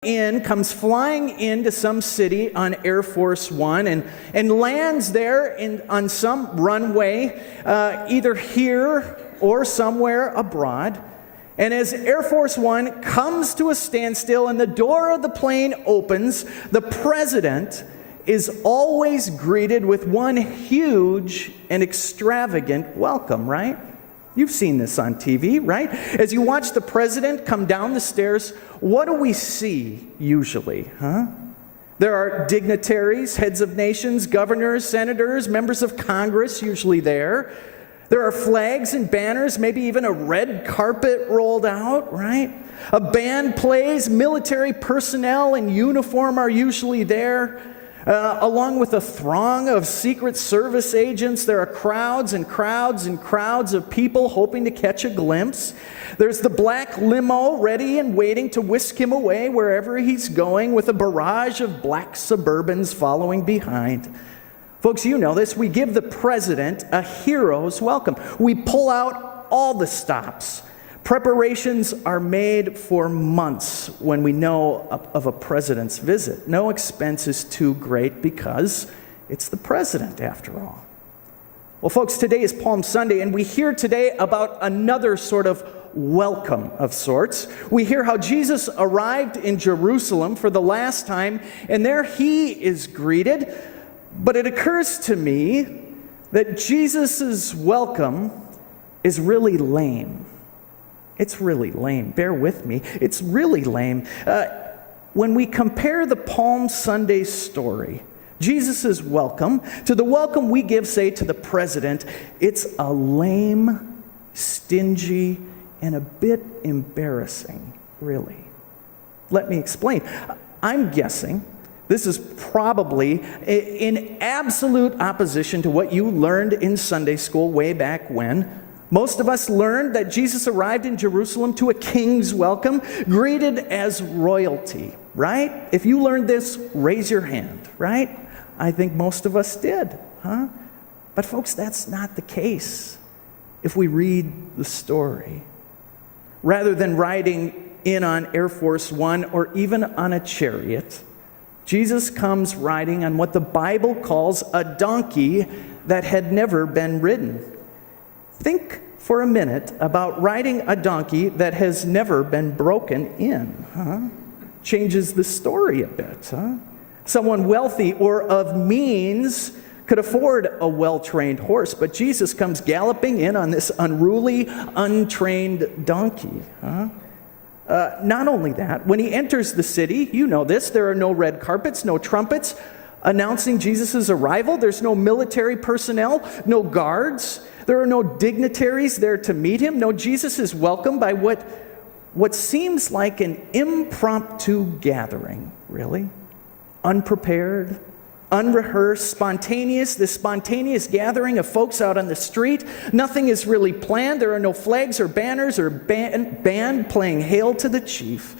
comes flying into some city on Air Force One and lands there on some runway, either here or somewhere abroad. And as Air Force One comes to a standstill and the door of the plane opens, the president is always greeted with one huge and extravagant welcome, right? You've seen this on TV, right? As you watch the president come down the stairs, what do we see usually, There are dignitaries, heads of nations, governors, senators, members of Congress usually there. There are flags and banners, maybe even a red carpet rolled out, right? A band plays, military personnel in uniform are usually there. Along with a throng of Secret Service agents, there are crowds and crowds and crowds of people hoping to catch a glimpse. There's the black limo ready and waiting to whisk him away wherever he's going, with a barrage of black Suburbans following behind. Folks, you know this. We give the president a hero's welcome. We pull out all the stops. Preparations are made for months when we know of a president's visit. No expense is too great because it's the president, after all. Well, folks, today is Palm Sunday, and we hear today about another sort of welcome of sorts. We hear how Jesus arrived in Jerusalem for the last time, and there he is greeted. But it occurs to me that Jesus' welcome is really lame. It's really lame. Bear with me. It's really lame. When we compare the Palm Sunday story, Jesus' welcome, to the welcome we give, say, to the president, it's a lame, stingy, and a bit embarrassing, really. Let me explain. I'm guessing this is probably in absolute opposition to what you learned in Sunday school way back when. Most of us learned that Jesus arrived in Jerusalem to a king's welcome, greeted as royalty, right? If you learned this, raise your hand, right? I think most of us did, But folks, that's not the case if we read the story. Rather than riding in on Air Force One or even on a chariot, Jesus comes riding on what the Bible calls a donkey that had never been ridden. Think for a minute about riding a donkey that has never been broken in. Changes the story a bit. Someone wealthy or of means could afford a well-trained horse, but Jesus comes galloping in on this unruly, untrained donkey. Not only that, when he enters the city, you know this, there are no red carpets, no trumpets announcing Jesus' arrival. There's no military personnel, no guards. There are no dignitaries there to meet him. No, Jesus is welcomed by what seems like an impromptu gathering, really. Unprepared, unrehearsed, spontaneous, this spontaneous gathering of folks out on the street. Nothing is really planned. There are no flags or banners or band playing Hail to the Chief.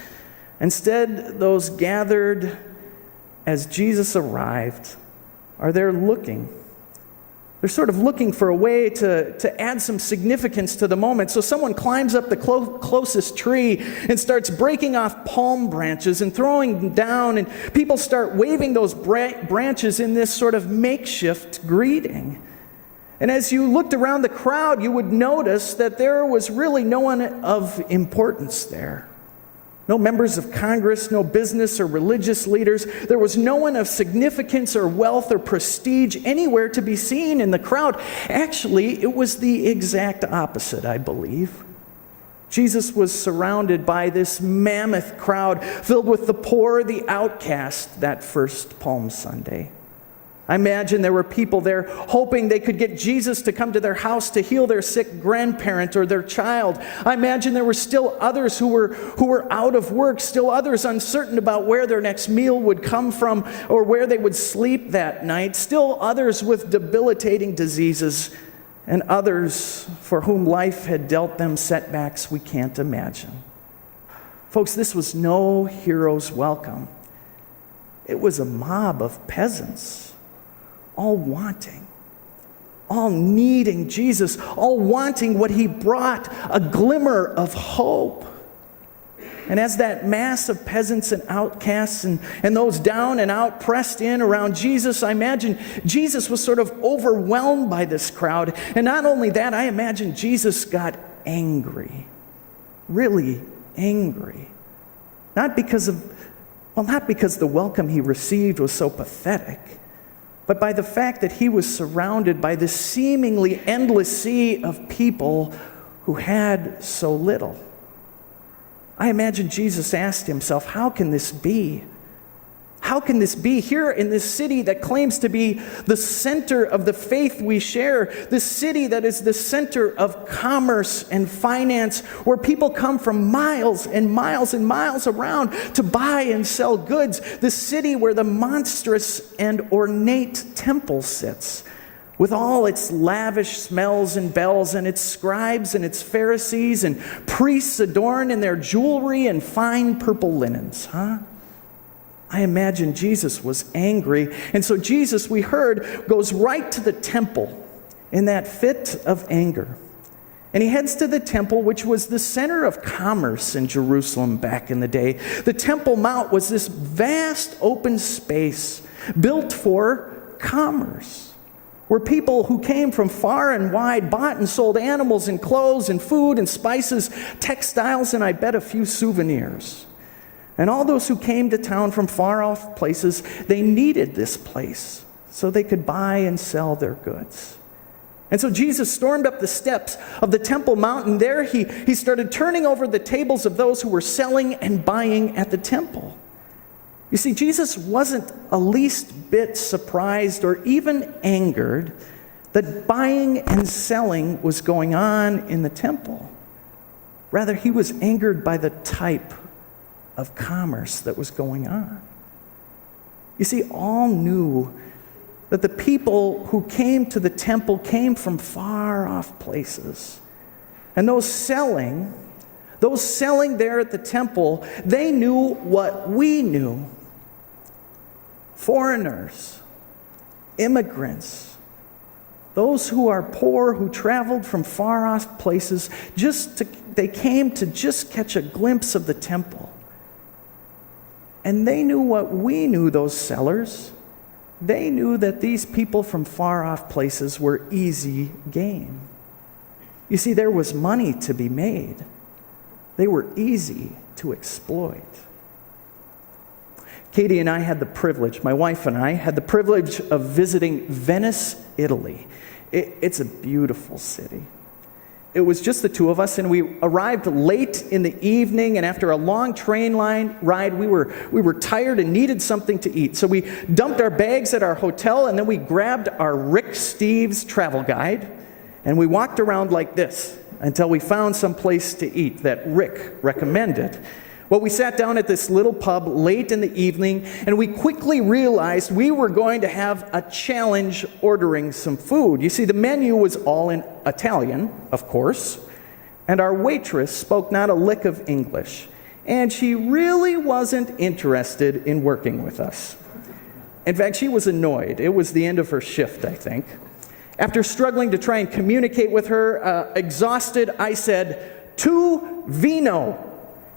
Instead, those gathered as Jesus arrived are there looking. They're sort of looking for a way to add some significance to the moment. So someone climbs up the closest tree and starts breaking off palm branches and throwing them down, and people start waving those branches in this sort of makeshift greeting. And as you looked around the crowd, you would notice that there was really no one of importance there. No members of Congress, no business or religious leaders. There was no one of significance or wealth or prestige anywhere to be seen in the crowd. Actually, it was the exact opposite, I believe. Jesus was surrounded by this mammoth crowd filled with the poor, the outcast, that first Palm Sunday. I imagine there were people there hoping they could get Jesus to come to their house to heal their sick grandparent or their child. I imagine there were still others who were out of work, still others uncertain about where their next meal would come from or where they would sleep that night, still others with debilitating diseases, and others for whom life had dealt them setbacks we can't imagine. Folks, this was no hero's welcome. It was a mob of peasants, all wanting, all needing Jesus, all wanting what he brought, a glimmer of hope. And as that mass of peasants and outcasts and those down and out pressed in around Jesus, I imagine Jesus was sort of overwhelmed by this crowd. And not only that, I imagine Jesus got angry, really angry. Not because the welcome he received was so pathetic, but by the fact that he was surrounded by this seemingly endless sea of people who had so little. I imagine Jesus asked himself, how can this be? How can this be here in this city that claims to be the center of the faith we share, this city that is the center of commerce and finance, where people come from miles and miles and miles around to buy and sell goods, the city where the monstrous and ornate temple sits, with all its lavish smells and bells and its scribes and its Pharisees and priests adorned in their jewelry and fine purple linens, I imagine Jesus was angry. And so Jesus, we heard, goes right to the temple in that fit of anger. And he heads to the temple, which was the center of commerce in Jerusalem back in the day. The Temple Mount was this vast open space built for commerce, where people who came from far and wide bought and sold animals and clothes and food and spices, textiles, and I bet a few souvenirs. And all those who came to town from far off places, they needed this place so they could buy and sell their goods. And so Jesus stormed up the steps of the Temple Mount, and there he started turning over the tables of those who were selling and buying at the temple. You see, Jesus wasn't a least bit surprised or even angered that buying and selling was going on in the temple. Rather, he was angered by the type of commerce that was going on. You see, all knew that the people who came to the temple came from far off places. And those selling there at the temple, they knew what we knew. Foreigners, immigrants, those who are poor, who traveled from far off places, they came to just catch a glimpse of the temple. And they knew what we knew, those sellers. They knew that these people from far off places were easy game. You see, there was money to be made. They were easy to exploit. Katie and I had the privilege, my wife and I, had the privilege of visiting Venice, Italy. It's a beautiful city. It was just the two of us, and we arrived late in the evening, and after a long train ride, we were tired and needed something to eat. So we dumped our bags at our hotel, and then we grabbed our Rick Steves travel guide, and we walked around like this until we found some place to eat that Rick recommended. Well, we sat down at this little pub late in the evening, and we quickly realized we were going to have a challenge ordering some food. You see, the menu was all in Italian, of course, and our waitress spoke not a lick of English, and she really wasn't interested in working with us. In fact, she was annoyed. It was the end of her shift, I think. After struggling to try and communicate with her, exhausted, I said, 2 vino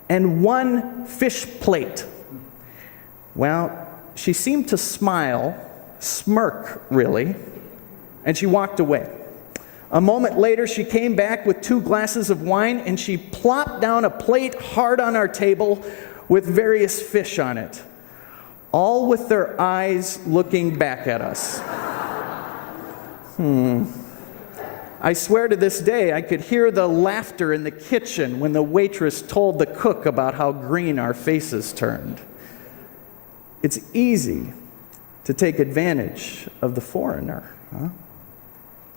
and 1 fish plate. Well, she seemed to smirk really, and she walked away. A moment later, she came back with 2 glasses of wine, and she plopped down a plate hard on our table with various fish on it, all with their eyes looking back at us. I swear to this day, I could hear the laughter in the kitchen when the waitress told the cook about how green our faces turned. It's easy to take advantage of the foreigner, huh?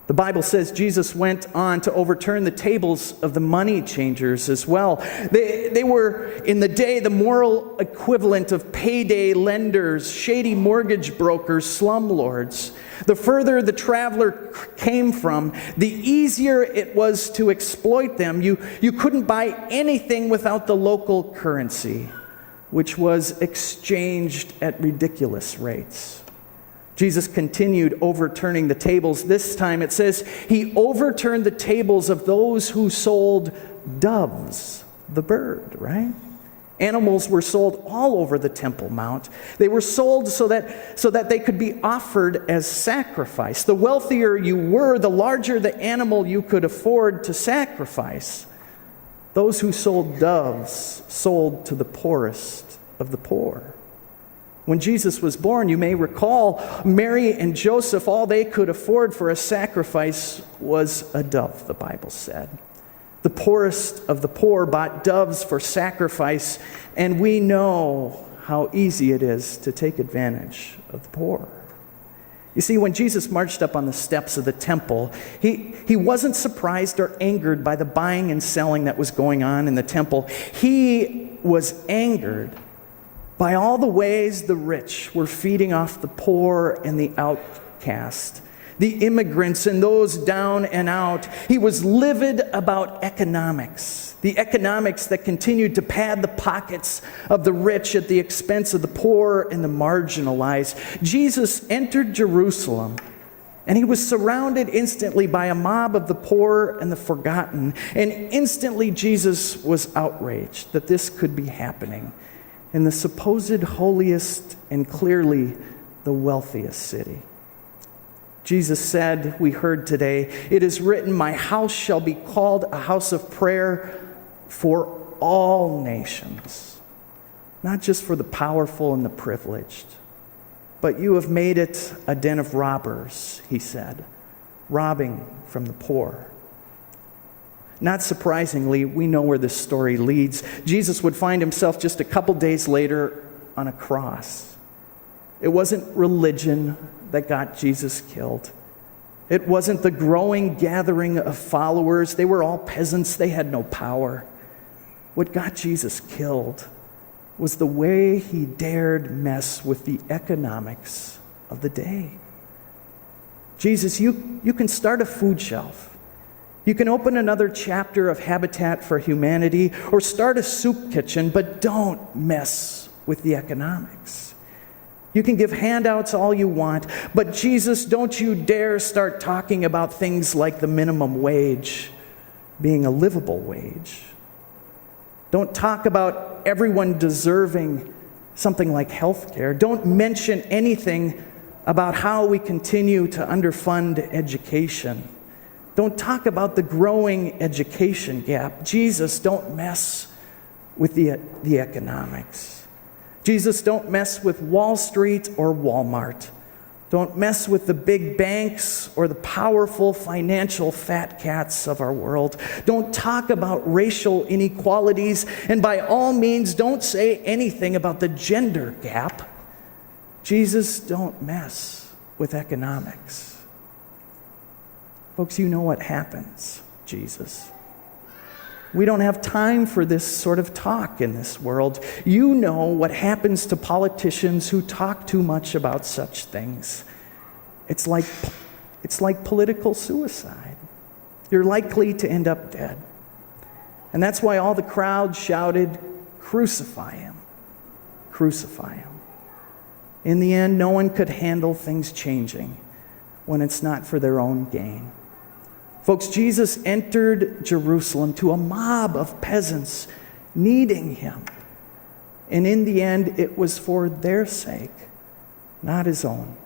The Bible says Jesus went on to overturn the tables of the money changers as well. They were, in the day, the moral equivalent of payday lenders, shady mortgage brokers, slumlords. The further the traveler came from, the easier it was to exploit them. You couldn't buy anything without the local currency, which was exchanged at ridiculous rates. Jesus continued overturning the tables. This time it says he overturned the tables of those who sold doves, the bird, right? Animals were sold all over the Temple Mount. They were sold so that they could be offered as sacrifice. The wealthier you were, the larger the animal you could afford to sacrifice. Those who sold doves sold to the poorest of the poor. When Jesus was born, you may recall, Mary and Joseph, all they could afford for a sacrifice was a dove, the Bible said. The poorest of the poor bought doves for sacrifice, and we know how easy it is to take advantage of the poor. You see, when Jesus marched up on the steps of the temple, he wasn't surprised or angered by the buying and selling that was going on in the temple. He was angered by all the ways the rich were feeding off the poor and the outcast, the immigrants and those down and out. He was livid about economics, the economics that continued to pad the pockets of the rich at the expense of the poor and the marginalized. Jesus entered Jerusalem, and he was surrounded instantly by a mob of the poor and the forgotten. And instantly Jesus was outraged that this could be happening in the supposed holiest and clearly the wealthiest city. Jesus said, we heard today, "It is written, my house shall be called a house of prayer for all nations," not just for the powerful and the privileged. "But you have made it a den of robbers," he said, robbing from the poor. Not surprisingly, we know where this story leads. Jesus would find himself just a couple days later on a cross. It wasn't religion that got Jesus killed. It wasn't the growing gathering of followers. They were all peasants. They had no power. What got Jesus killed was the way he dared mess with the economics of the day. Jesus, you can start a food shelf. You can open another chapter of Habitat for Humanity or start a soup kitchen, but don't mess with the economics. You can give handouts all you want, but Jesus, don't you dare start talking about things like the minimum wage being a livable wage. Don't talk about everyone deserving something like health care. Don't mention anything about how we continue to underfund education. Don't talk about the growing education gap. Jesus, don't mess with the economics. Jesus, don't mess with Wall Street or Walmart. Don't mess with the big banks or the powerful financial fat cats of our world. Don't talk about racial inequalities, and by all means, don't say anything about the gender gap. Jesus, don't mess with economics. Folks, you know what happens, Jesus. We don't have time for this sort of talk in this world. You know what happens to politicians who talk too much about such things. It's like political suicide. You're likely to end up dead. And that's why all the crowd shouted, "Crucify him, crucify him." In the end, no one could handle things changing when it's not for their own gain. Folks, Jesus entered Jerusalem to a mob of peasants needing him. And in the end, it was for their sake, not his own,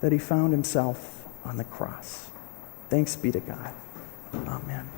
that he found himself on the cross. Thanks be to God. Amen.